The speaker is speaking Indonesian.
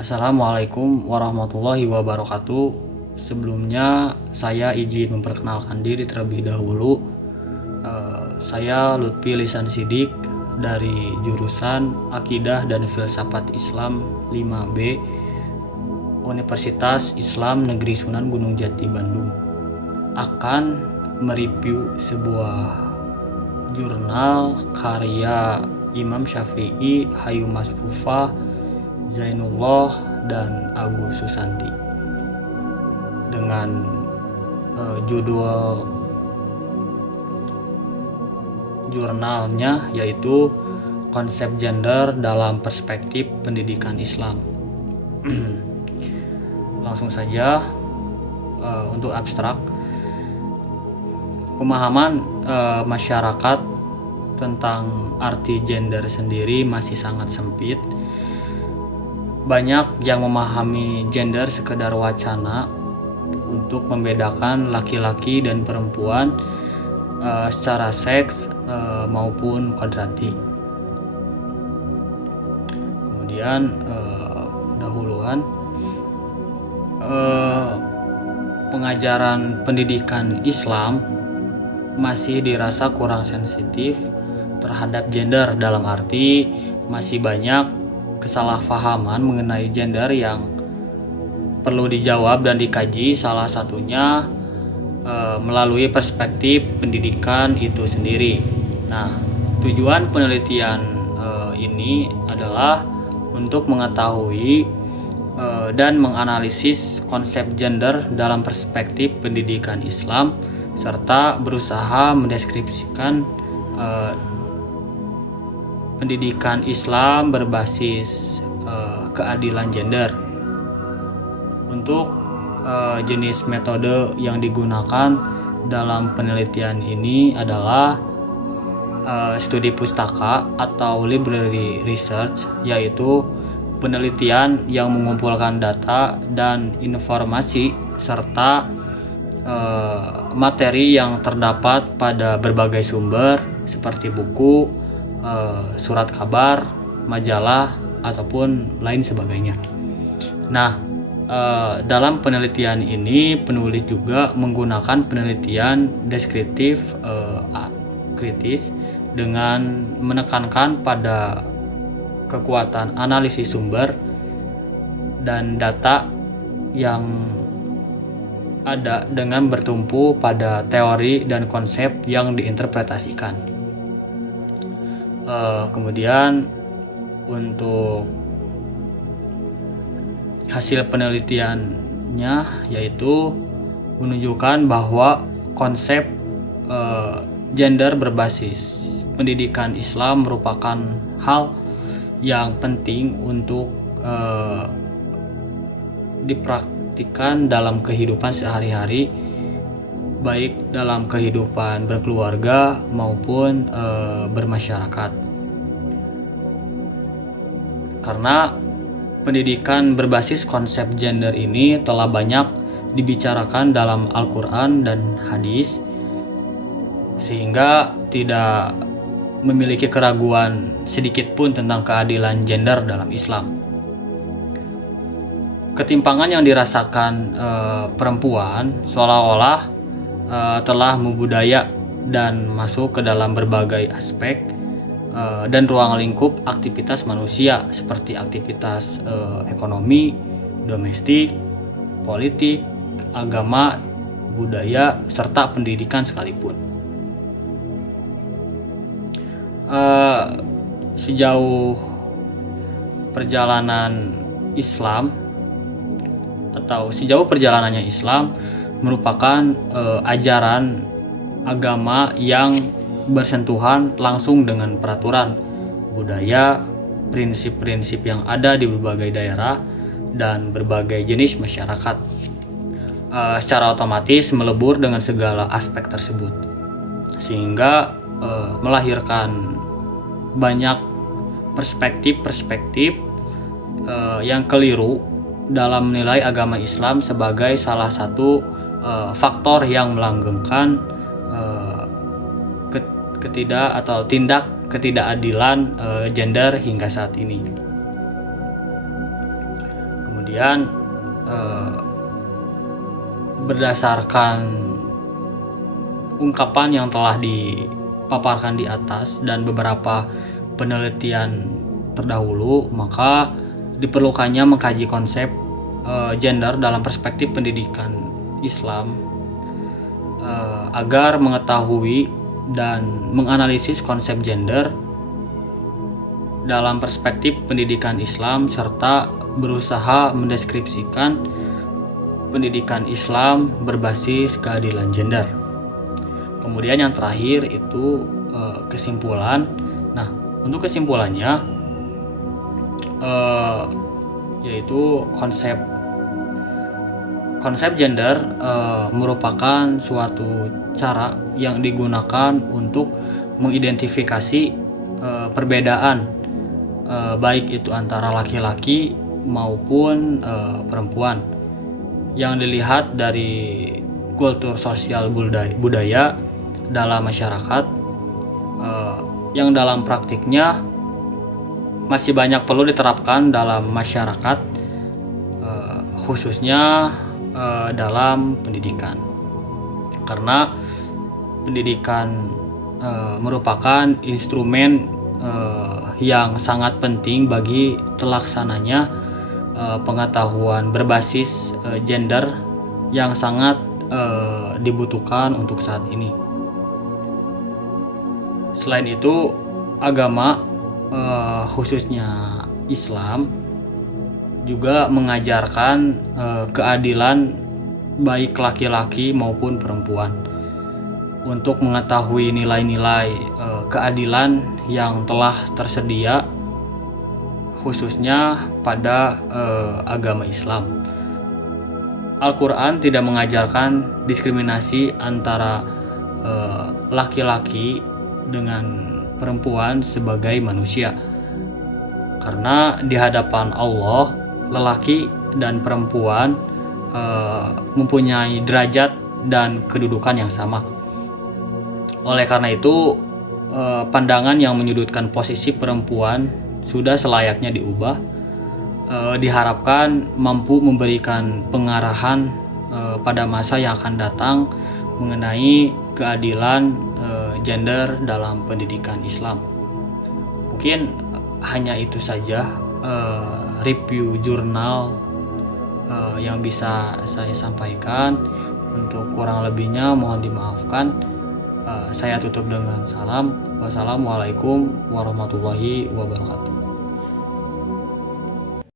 Assalamualaikum warahmatullahi wabarakatuh. Sebelumnya saya izin memperkenalkan diri terlebih dahulu. Saya Lutfi Lisan Sidik dari jurusan Akidah dan Filsafat Islam 5B Universitas Islam Negeri Sunan Gunung Jati Bandung. Akan mereview sebuah jurnal karya Imam Syafi'i, Hayu Masfufah, Zainullah, dan Agus Susanti dengan judul jurnalnya yaitu Konsep Gender dalam Perspektif Pendidikan Islam. Langsung saja untuk abstrak, pemahaman masyarakat tentang arti gender sendiri masih sangat sempit. Banyak yang memahami gender sekedar wacana untuk membedakan laki-laki dan perempuan secara seks maupun kodrati. Kemudian dahuluan pengajaran pendidikan Islam masih dirasa kurang sensitif terhadap gender, dalam arti masih banyak kesalahpahaman mengenai gender yang perlu dijawab dan dikaji, salah satunya melalui perspektif pendidikan itu sendiri. Nah, tujuan penelitian ini adalah untuk mengetahui dan menganalisis konsep gender dalam perspektif pendidikan Islam serta berusaha mendeskripsikan pendidikan Islam berbasis keadilan gender. Untuk jenis metode yang digunakan dalam penelitian ini adalah studi pustaka atau library research, yaitu penelitian yang mengumpulkan data dan informasi serta materi yang terdapat pada berbagai sumber seperti buku, surat kabar, majalah, ataupun lain sebagainya. Nah, dalam penelitian ini penulis juga menggunakan penelitian deskriptif kritis dengan menekankan pada kekuatan analisis sumber dan data yang ada dengan bertumpu pada teori dan konsep yang diinterpretasikan. Kemudian untuk hasil penelitiannya yaitu menunjukkan bahwa konsep gender berbasis pendidikan Islam merupakan hal yang penting untuk dipraktikkan dalam kehidupan sehari-hari, baik dalam kehidupan berkeluarga maupun bermasyarakat. Karena pendidikan berbasis konsep gender ini telah banyak dibicarakan dalam Al-Quran dan hadis, sehingga tidak memiliki keraguan sedikit pun tentang keadilan gender dalam Islam. Ketimpangan yang dirasakan perempuan seolah-olah telah membudaya dan masuk ke dalam berbagai aspek dan ruang lingkup aktivitas manusia seperti aktivitas ekonomi, domestik, politik, agama, budaya, serta pendidikan sekalipun. Sejauh perjalanannya Islam merupakan ajaran agama yang bersentuhan langsung dengan peraturan, budaya, prinsip-prinsip yang ada di berbagai daerah dan berbagai jenis masyarakat. Secara otomatis melebur dengan segala aspek tersebut, sehingga melahirkan banyak perspektif-perspektif yang keliru dalam menilai agama Islam sebagai salah satu faktor yang melanggengkan tindak ketidakadilan gender hingga saat ini. Kemudian berdasarkan ungkapan yang telah dipaparkan di atas dan beberapa penelitian terdahulu, maka diperlukannya mengkaji konsep gender dalam perspektif pendidikan Islam agar mengetahui dan menganalisis konsep gender dalam perspektif pendidikan Islam serta berusaha mendeskripsikan pendidikan Islam berbasis keadilan gender. Kemudian yang terakhir itu kesimpulan. Nah, untuk kesimpulannya yaitu konsep gender merupakan suatu cara yang digunakan untuk mengidentifikasi perbedaan baik itu antara laki-laki maupun perempuan yang dilihat dari kultur sosial budaya dalam masyarakat yang dalam praktiknya masih banyak perlu diterapkan dalam masyarakat khususnya dalam pendidikan, karena pendidikan merupakan instrumen yang sangat penting bagi terlaksananya pengetahuan berbasis gender yang sangat dibutuhkan untuk saat ini. Selain itu, agama khususnya Islam juga mengajarkan keadilan baik laki-laki maupun perempuan untuk mengetahui nilai-nilai keadilan yang telah tersedia khususnya pada agama Islam. Al-Quran tidak mengajarkan diskriminasi antara laki-laki dengan perempuan sebagai manusia, karena di hadapan Allah lelaki dan perempuan mempunyai derajat dan kedudukan yang sama. Oleh karena itu, pandangan yang menyudutkan posisi perempuan sudah selayaknya diubah. Diharapkan mampu memberikan pengarahan pada masa yang akan datang mengenai keadilan gender dalam pendidikan Islam. Mungkin hanya itu saja review jurnal yang bisa saya sampaikan. Untuk kurang lebihnya mohon dimaafkan. Saya tutup dengan salam. Wassalamualaikum warahmatullahi wabarakatuh.